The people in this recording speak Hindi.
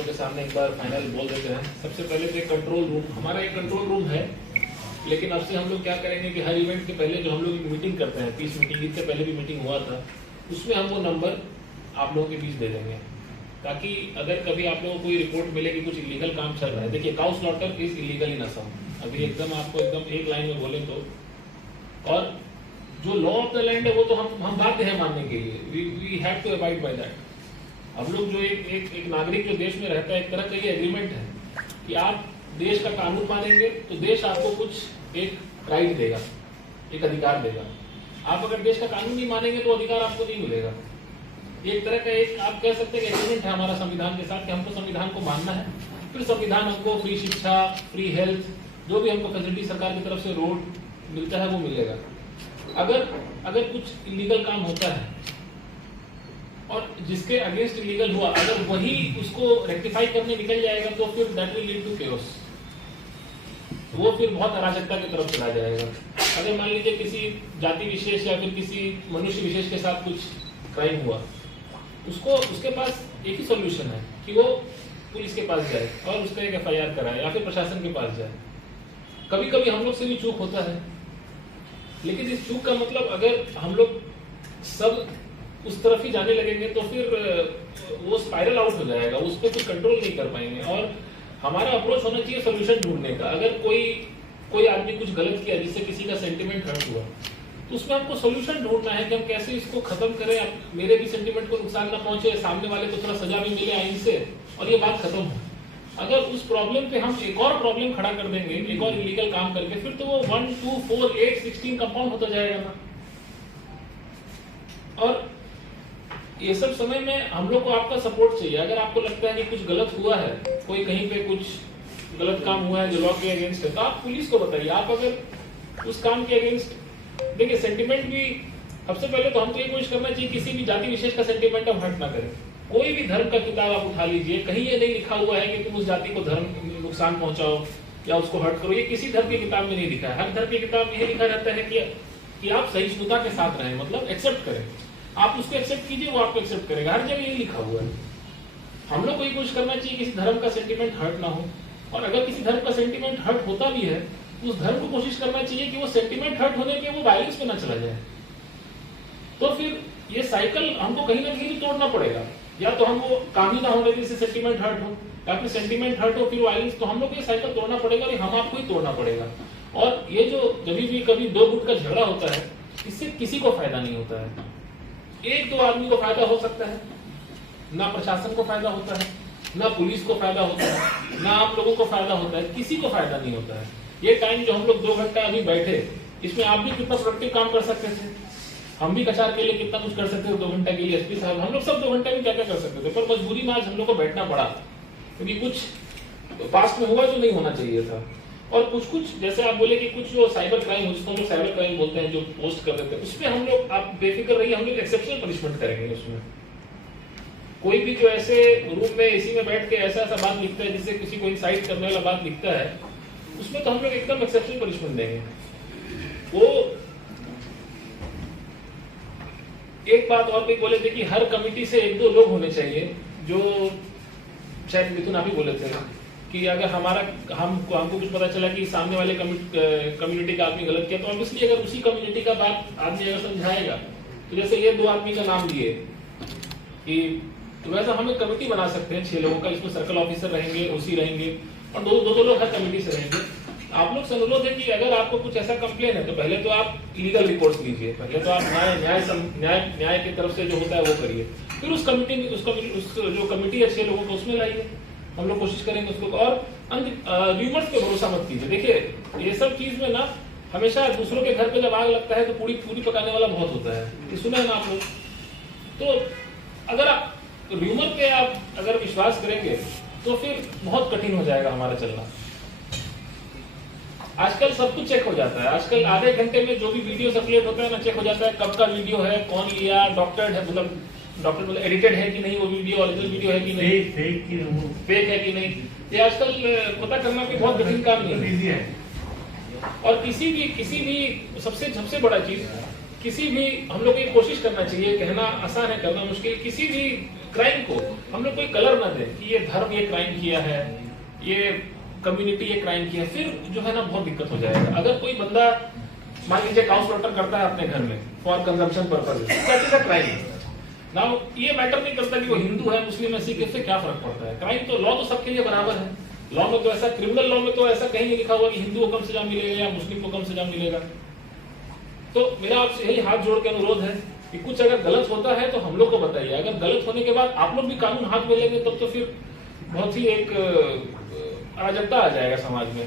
लोग के सामने एक बार फाइनल बोल देते हैं। सबसे पहले तो एक कंट्रोल रूम, हमारा एक कंट्रोल रूम है, लेकिन अब से हम लोग क्या करेंगे कि हर इवेंट के पहले जो हम लोग एक मीटिंग करते हैं, पीस मीटिंग, इससे पहले भी मीटिंग हुआ था, उसमें हम वो नंबर आप लोगों के बीच दे देंगे, ताकि अगर कभी आप लोगों को कोई रिपोर्ट मिले कि कुछ इलीगल काम चल रहा है। देखिए, काउ स्लॉटर इज इलीगल इन असम, अभी एकदम आपको एकदम एक लाइन में बोले तो। और जो लॉ ऑफ द लैंड है वो तो हम बाध्य है मानने के लिए, we have to abide by that. हम लोग जो एक नागरिक जो देश में रहता है, एक तरह का ये एग्रीमेंट है कि आप देश का कानून मानेंगे तो देश आपको कुछ एक राइट देगा, एक अधिकार देगा। आप अगर देश का कानून नहीं मानेंगे तो अधिकार आपको नहीं मिलेगा। एक तरह का एक आप कह सकते हैं एग्रीमेंट है हमारा संविधान के साथ कि हमको संविधान को मानना है, फिर संविधान हमको फ्री शिक्षा, फ्री हेल्थ, जो भी हमको फैसिलिटी सरकार की तरफ से रोड मिलता है वो मिलेगा। अगर कुछ इलीगल काम होता है और जिसके अगेंस्ट इलीगल हुआ, अगर वही उसको रेक्टिफाई करने निकल जाएगा तो फिर that will lead to chaos, वो फिर बहुत अराजकता की तरफ चला जाएगा। अगर मान लीजिए किसी जाति विशेष या फिर किसी मनुष्य विशेष के साथ कुछ क्राइम हुआ, उसके पास एक ही सॉल्यूशन है कि वो पुलिस के पास जाए और उसका एक एफआईआर कराए या फिर प्रशासन के पास जाए। कभी कभी हम लोग से भी चूक होता है, लेकिन इस चूक का मतलब अगर हम लोग सब उस तरफ ही जाने लगेंगे तो फिर वो स्पाइरल आउट हो जाएगा, उस पर कुछ कंट्रोल नहीं कर पाएंगे। और हमारा अप्रोच होना चाहिए सोल्यूशन ढूंढने का। अगर कोई आदमी कुछ गलत किया जिससे किसी का सेंटिमेंट हर्ट हुआ, तो उसमें हमको सोल्यूशन ढूंढना है कि हम कैसे इसको खत्म करें, मेरे भी सेंटिमेंट को नुकसान ना पहुंचे, सामने वाले को थोड़ा सजा भी मिले आइन से और ये बात खत्म हो। अगर उस प्रॉब्लम पे हम एक और प्रॉब्लम खड़ा कर देंगे, एक और इलीगल काम करके, फिर तो वो 1, 2, 4, 8, 16 कंपाउंड होता जाएगा ना। और ये सब समय में हम लोग को आपका सपोर्ट चाहिए। अगर आपको लगता है कि कुछ गलत हुआ है, कोई कहीं पे कुछ गलत काम हुआ है जो लॉ के अगेंस्ट है, तो आप पुलिस को बताइए। आप अगर उस काम के अगेंस्ट, देखिए सेंटिमेंट भी, सबसे पहले तो हमको ये कोशिश करना चाहिए किसी भी जाति विशेष का सेंटिमेंट हम हर्ट ना करें। कोई भी धर्म का किताब आप उठा लीजिए, कहीं ये नहीं लिखा हुआ है कि तुम उस जाति को धर्म नुकसान पहुंचाओ या उसको हर्ट करो, ये किसी धर्म की किताब में नहीं लिखा है। हर धर्म की किताब में ये लिखा रहता है कि आप सहिष्णुता के साथ रहें, मतलब एक्सेप्ट करें। आप उसको एक्सेप्ट कीजिए, वो आपको एक्सेप्ट करेगा, हर जगह यही लिखा हुआ है। हम लोग को ये कोशिश करना चाहिए किसी धर्म का सेंटिमेंट हर्ट ना हो, और अगर किसी धर्म का सेंटिमेंट हर्ट होता भी है, उस धर्म को कोशिश करना चाहिए कि वो सेंटिमेंट हर्ट होने पे वो वायलेंस पे ना चला जाए। तो फिर ये साइकिल हमको कहीं ना कहीं तोड़ना पड़ेगा, या तो हमको काम ही ना होने दें जिससे सेंटिमेंट हर्ट हो, या फिर सेंटिमेंट हर्ट हो फिर वायलेंस, तो हम लोग ये साइकिल तोड़ना पड़ेगा और हम आपको ही तोड़ना पड़ेगा। और ये जो जब भी कभी दो गुट का झगड़ा होता है, इससे किसी को फायदा नहीं होता है। एक दो आदमी को फायदा हो सकता है, ना प्रशासन को फायदा होता है, ना पुलिस को फायदा होता है, ना आप लोगों को फायदा होता है, किसी को फायदा नहीं होता है। ये टाइम जो हम लोग 2 घंटा अभी बैठे, इसमें आप भी कितना प्रोडक्टिव काम कर सकते थे, हम भी कचार के लिए कितना कुछ कर सकते थे 2 घंटा के लिए। एसपी साहब, हम लोग सब 2 घंटे में क्या क्या कर सकते थे, पर मजबूरी में आज हम लोग को बैठना पड़ा, क्योंकि कुछ पास्ट में हुआ जो नहीं होना चाहिए था। और कुछ जैसे आप बोले कि कुछ जो साइबर क्राइम हो, जिसको हम लोग साइबर क्राइम बोलते हैं, जो पोस्ट कर देते हैं, उसमें हम लोग, आप बेफिक्र रहिए, हम लोग एक्सेप्शनल पनिशमेंट करेंगे। उसमें कोई भी जो ऐसे रूम में एसी में बैठ के ऐसा बात लिखता है जिससे किसी को इंसाइट करने वाला बात लिखता है, उसमें तो हम लोग एकदम एक्सेप्शनल पनिशमेंट देंगे। वो एक बात और भी बोले थे कि हर कमिटी से 1-2 लोग होने चाहिए, जो शायद मिथुन आप ही बोले थे कि अगर हमको कुछ पता चला कि सामने वाले कम्युनिटी का आदमी गलत किया, तो ऑब्वियसली अगर उसी कम्युनिटी का बात आदमी अगर समझाएगा, तो जैसे ये 2 आदमी का नाम दिए कि, तो वैसा हम एक कमेटी बना सकते हैं 6 लोगों का, इसमें सर्कल ऑफिसर रहेंगे, ओसी रहेंगे और दो लोग हर कमेटी से रहेंगे। आप लोग से अनुरोध है कि अगर आपको कुछ ऐसा कंप्लेन है तो पहले तो आप लीगल रिपोर्ट्स लीजिए, पहले तो आप न्याय की तरफ से जो होता है वो करिए, फिर उस कमेटी में जो कमेटी है 6 लोगों को उसमें लाइए, हम लोग कोशिश करेंगे उसको। और र्यूमर्स पे भरोसा मत कीजिए। देखिए ये सब चीज में ना, हमेशा दूसरों के घर पे जब आग लगता है तो पूरी पकाने वाला बहुत होता है, ये सुना है ना आप लोग। तो अगर आप र्यूमर पे आप अगर विश्वास करेंगे तो फिर बहुत कठिन हो जाएगा हमारा चलना। आजकल सब कुछ चेक हो जाता है, आजकल आधे घंटे में जो भी वीडियो सर्कुलेट होता है ना, चेक हो जाता है कब का वीडियो है, कौन लिया, डॉक्टर है, मतलब एडिटेड है कि नहीं, वो वीडियो ओरिजिनल वीडियो है कि नहीं, फेक है कि नहीं, ये आजकल पता करना भी बहुत कठिन काम नहीं है। और किसी भी सबसे बड़ा चीज, किसी भी हम लोग को कोशिश करना चाहिए, कहना आसान है करना मुश्किल, किसी भी क्राइम को हम लोग कोई कलर ना दें कि ये धर्म ये क्राइम किया है, ये कम्युनिटी ये क्राइम किया, फिर जो है ना बहुत दिक्कत हो जाएगा। अगर कोई बंदा मान लीजिए काउ स्लॉटर करता है अपने घर में for consumption purpose, that is a crime. Now ये मैटर नहीं करता कि वो हिंदू है, मुस्लिम है, सिख है, इससे क्या फर्क पड़ता है। क्राइम तो लॉ तो सबके लिए बराबर है। लॉ में तो ऐसा, क्रिमिनल लॉ में तो ऐसा कहीं नहीं लिखा हुआ कि हिंदू को कम सजा मिलेगा या मुस्लिम को कम सजा मिलेगा। तो मेरा आपसे यही हाथ जोड़ के अनुरोध है कि कुछ अगर गलत होता है तो हम लोग को बताइए। अगर गलत होने के बाद आप लोग भी कानून हाथ में लेंगे तब तो फिर बहुत ही एक अराजकता आ जाएगा समाज में।